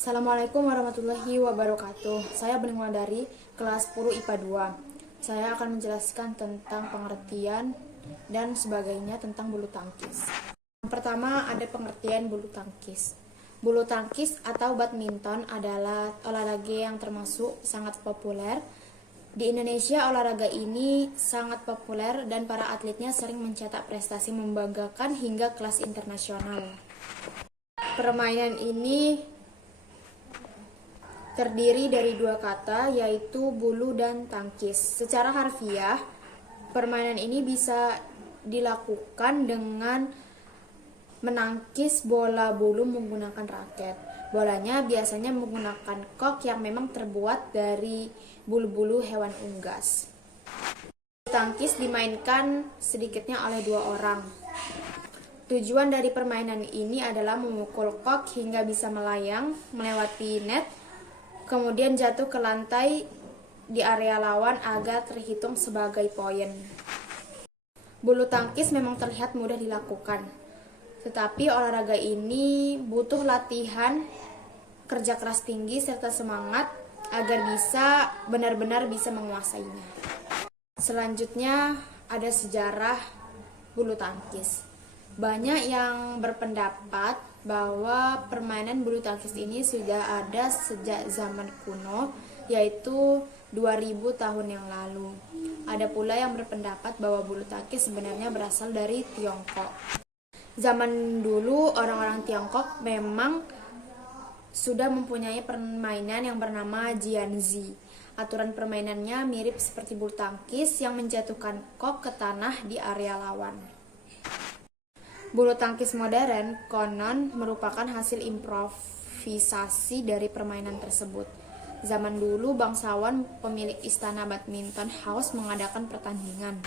Assalamualaikum warahmatullahi wabarakatuh. Saya Bening dari kelas 10 IPA 2. Saya akan menjelaskan tentang pengertian dan sebagainya tentang bulu tangkis. Yang pertama ada pengertian bulu tangkis. Bulu tangkis atau badminton adalah olahraga yang termasuk sangat populer. Di Indonesia olahraga ini sangat populer dan para atletnya sering mencetak prestasi membanggakan hingga kelas internasional. Permainan ini terdiri dari dua kata, yaitu bulu dan tangkis. Secara harfiah, permainan ini bisa dilakukan dengan menangkis bola bulu menggunakan raket. Bolanya biasanya menggunakan kok yang memang terbuat dari bulu-bulu hewan unggas. Tangkis dimainkan sedikitnya oleh dua orang. Tujuan dari permainan ini adalah memukul kok hingga bisa melayang melewati net, kemudian jatuh ke lantai di area lawan agar terhitung sebagai poin. Bulu tangkis memang terlihat mudah dilakukan, tetapi olahraga ini butuh latihan, kerja keras tinggi, serta semangat agar bisa benar-benar bisa menguasainya. Selanjutnya ada sejarah bulu tangkis. Banyak yang berpendapat bahwa permainan bulu tangkis ini sudah ada sejak zaman kuno, yaitu 2000 tahun yang lalu. Ada pula yang berpendapat bahwa bulu tangkis sebenarnya berasal dari Tiongkok. Zaman dulu orang-orang Tiongkok memang sudah mempunyai permainan yang bernama jianzi. Aturan permainannya mirip seperti bulu tangkis yang menjatuhkan kok ke tanah di area lawan. Bulu tangkis modern konon merupakan hasil improvisasi dari permainan tersebut. Zaman dulu bangsawan pemilik istana badminton house mengadakan pertandingan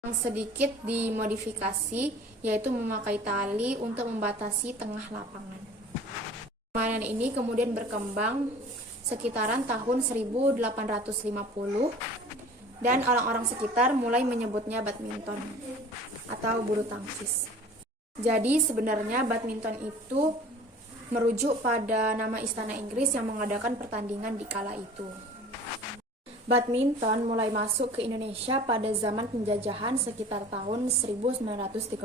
yang sedikit dimodifikasi, yaitu memakai tali untuk membatasi tengah lapangan. Permainan ini kemudian berkembang sekitaran tahun 1850 dan orang-orang sekitar mulai menyebutnya badminton atau bulu tangkis. Jadi sebenarnya badminton itu merujuk pada nama istana Inggris yang mengadakan pertandingan di kala itu. Badminton mulai masuk ke Indonesia pada zaman penjajahan sekitar tahun 1930.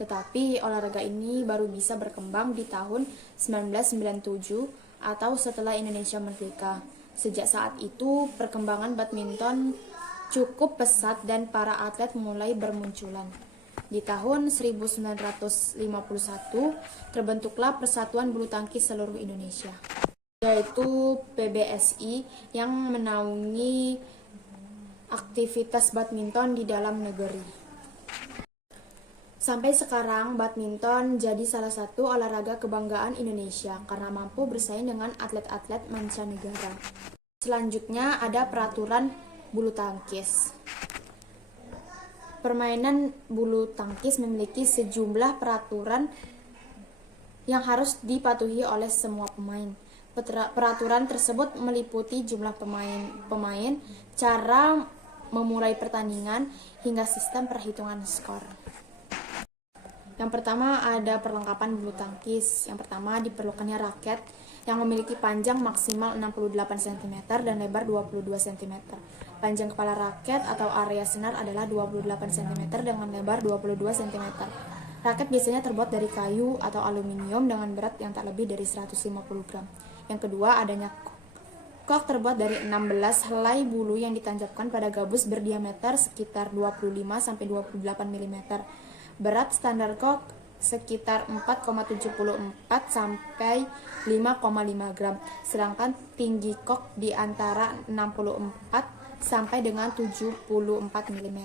Tetapi olahraga ini baru bisa berkembang di tahun 1997 atau setelah Indonesia merdeka. Sejak saat itu perkembangan badminton cukup pesat dan para atlet mulai bermunculan. Di tahun 1951 terbentuklah Persatuan Bulu Tangkis Seluruh Indonesia, yaitu PBSI yang menaungi aktivitas badminton di dalam negeri. Sampai sekarang badminton jadi salah satu olahraga kebanggaan Indonesia karena mampu bersaing dengan atlet-atlet mancanegara. Selanjutnya ada peraturan bulu tangkis. Permainan bulu tangkis memiliki sejumlah peraturan yang harus dipatuhi oleh semua pemain. Peraturan tersebut meliputi jumlah pemain, cara memulai pertandingan, hingga sistem perhitungan skor. Yang pertama ada perlengkapan bulu tangkis. Yang pertama diperlukannya raket yang memiliki panjang maksimal 68 cm dan lebar 22 cm. Panjang kepala raket atau area senar adalah 28 cm dengan lebar 22 cm. Raket biasanya terbuat dari kayu atau aluminium dengan berat yang tak lebih dari 150 gram. Yang kedua adanya kok. Kok terbuat dari 16 helai bulu yang ditancapkan pada gabus berdiameter sekitar 25-28 mm. Berat standar kok sekitar 4,74 sampai 5,5 gram. Sedangkan tinggi kok di antara 64 sampai dengan 74 mm.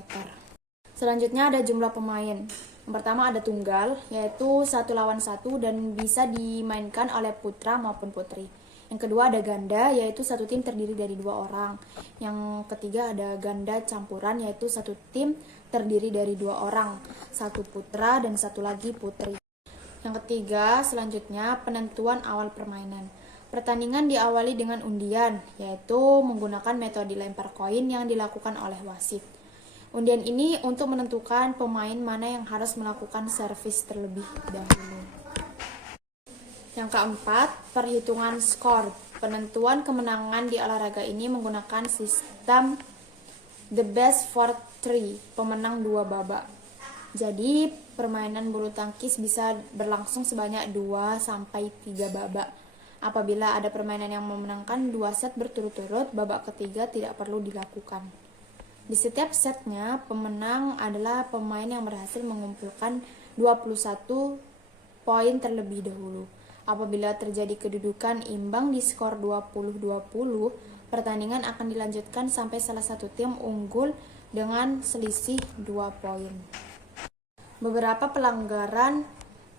Selanjutnya ada jumlah pemain. Yang pertama ada tunggal, yaitu 1 lawan 1 dan bisa dimainkan oleh putra maupun putri. Yang kedua ada ganda, yaitu satu tim terdiri dari 2 orang. Yang ketiga ada ganda campuran, yaitu satu tim terdiri dari 2 orang, 1 putra dan 1 lagi putri. Yang ketiga selanjutnya penentuan awal permainan. Pertandingan diawali dengan undian, yaitu menggunakan metode lempar koin yang dilakukan oleh wasit. Undian ini untuk menentukan pemain mana yang harus melakukan servis terlebih dahulu. Yang keempat, perhitungan skor. Penentuan kemenangan di olahraga ini menggunakan sistem the best for three, pemenang 2 babak. Jadi, permainan bulu tangkis bisa berlangsung sebanyak 2-3 babak. Apabila ada permainan yang memenangkan 2 set berturut-turut, babak ketiga tidak perlu dilakukan. Di setiap setnya, pemenang adalah pemain yang berhasil mengumpulkan 21 poin terlebih dahulu. Apabila terjadi kedudukan imbang di skor 20-20, pertandingan akan dilanjutkan sampai salah satu tim unggul dengan selisih 2 poin. Beberapa pelanggaran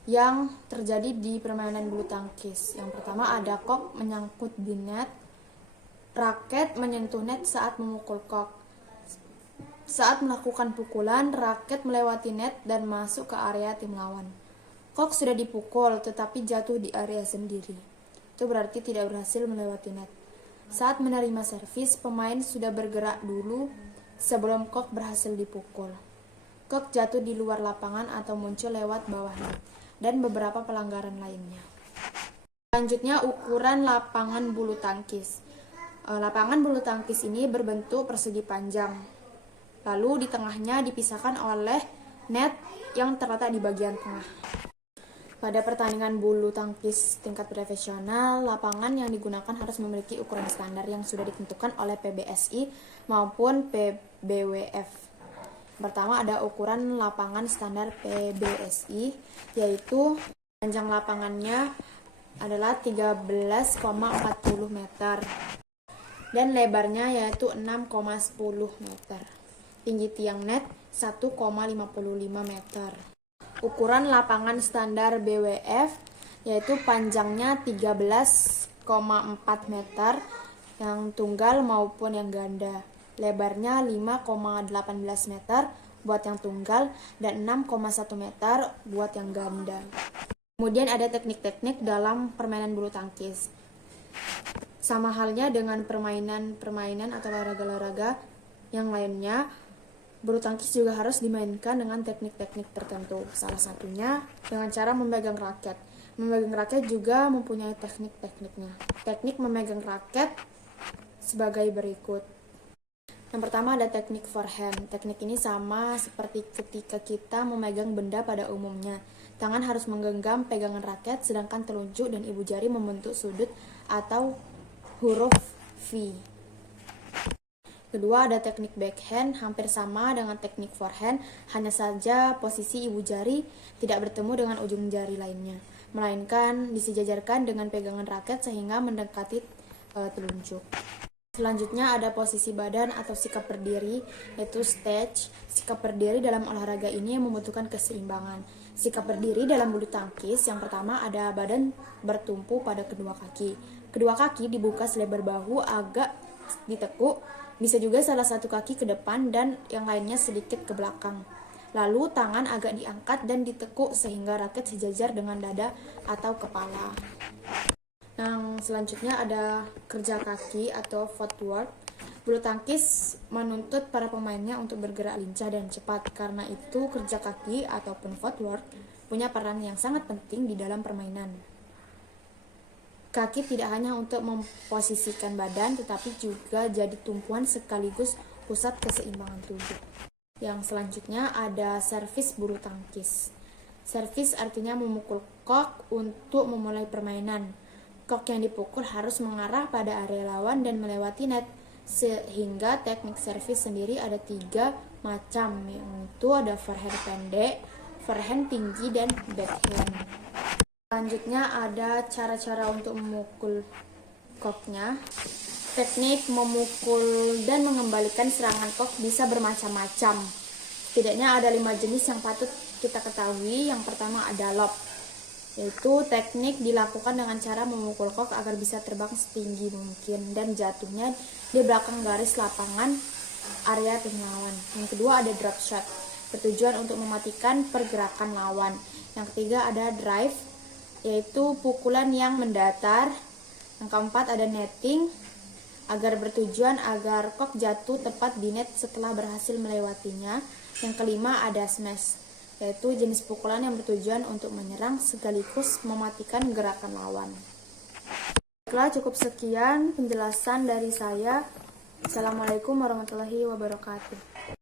yang terjadi di permainan bulu tangkis. Yang pertama ada kok menyangkut di net, raket menyentuh net saat memukul kok. Saat melakukan pukulan, raket melewati net dan masuk ke area tim lawan. Kok sudah dipukul tetapi jatuh di area sendiri. Itu berarti tidak berhasil melewati net. Saat menerima servis, pemain sudah bergerak dulu sebelum kok berhasil dipukul. Kok jatuh di luar lapangan atau muncul lewat bawah net, dan beberapa pelanggaran lainnya. Selanjutnya, ukuran lapangan bulu tangkis. Lapangan bulu tangkis ini berbentuk persegi panjang. Lalu di tengahnya dipisahkan oleh net yang terletak di bagian tengah. Pada pertandingan bulu tangkis tingkat profesional, lapangan yang digunakan harus memiliki ukuran standar yang sudah ditentukan oleh PBSI maupun PBWF. Pertama ada ukuran lapangan standar PBSI, yaitu panjang lapangannya adalah 13,40 meter dan lebarnya yaitu 6,10 meter. Tinggi tiang net 1,55 meter. Ukuran lapangan standar BWF yaitu panjangnya 13,4 meter yang tunggal maupun yang ganda. Lebarnya 5,18 meter buat yang tunggal dan 6,1 meter buat yang ganda. Kemudian ada teknik-teknik dalam permainan bulu tangkis. Sama halnya dengan permainan atau olahraga-olahraga yang lainnya, bulu tangkis juga harus dimainkan dengan teknik-teknik tertentu. Salah satunya dengan cara memegang raket. Memegang raket juga mempunyai teknik-tekniknya. Teknik memegang raket sebagai berikut. Yang pertama ada teknik forehand. Teknik ini sama seperti ketika kita memegang benda pada umumnya. Tangan harus menggenggam pegangan raket, sedangkan telunjuk dan ibu jari membentuk sudut atau huruf V. Kedua ada teknik backhand, hampir sama dengan teknik forehand, hanya saja posisi ibu jari tidak bertemu dengan ujung jari lainnya, melainkan disejajarkan dengan pegangan raket sehingga mendekati telunjuk. Selanjutnya ada posisi badan atau sikap berdiri, yaitu stance. Sikap berdiri dalam olahraga ini membutuhkan keseimbangan. Sikap berdiri dalam bulu tangkis, yang pertama ada badan bertumpu pada kedua kaki. Kedua kaki dibuka selebar bahu agak ditekuk, bisa juga salah satu kaki ke depan dan yang lainnya sedikit ke belakang. Lalu tangan agak diangkat dan ditekuk sehingga raket sejajar dengan dada atau kepala. Yang selanjutnya ada kerja kaki atau footwork. Bulu tangkis menuntut para pemainnya untuk bergerak lincah dan cepat. Karena itu kerja kaki ataupun footwork punya peran yang sangat penting di dalam permainan. Kaki tidak hanya untuk memposisikan badan, tetapi juga jadi tumpuan sekaligus pusat keseimbangan tubuh. Yang selanjutnya ada servis bulu tangkis. Servis artinya memukul kok untuk memulai permainan. Kok yang dipukul harus mengarah pada area lawan dan melewati net, sehingga teknik servis sendiri ada 3 macam, yaitu ada forehand pendek, forehand tinggi, dan backhand. Selanjutnya ada cara-cara untuk memukul koknya. Teknik memukul dan mengembalikan serangan kok bisa bermacam-macam. Setidaknya ada 5 jenis yang patut kita ketahui. Yang pertama ada lob, yaitu teknik dilakukan dengan cara memukul kok agar bisa terbang setinggi mungkin dan jatuhnya di belakang garis lapangan area tim lawan. Yang kedua ada drop shot, bertujuan untuk mematikan pergerakan lawan. Yang ketiga ada drive, yaitu pukulan yang mendatar. Yang keempat ada netting, agar bertujuan agar kok jatuh tepat di net setelah berhasil melewatinya. Yang kelima ada smash, yaitu jenis pukulan yang bertujuan untuk menyerang sekaligus mematikan gerakan lawan. Baiklah, cukup sekian penjelasan dari saya. Assalamualaikum warahmatullahi wabarakatuh.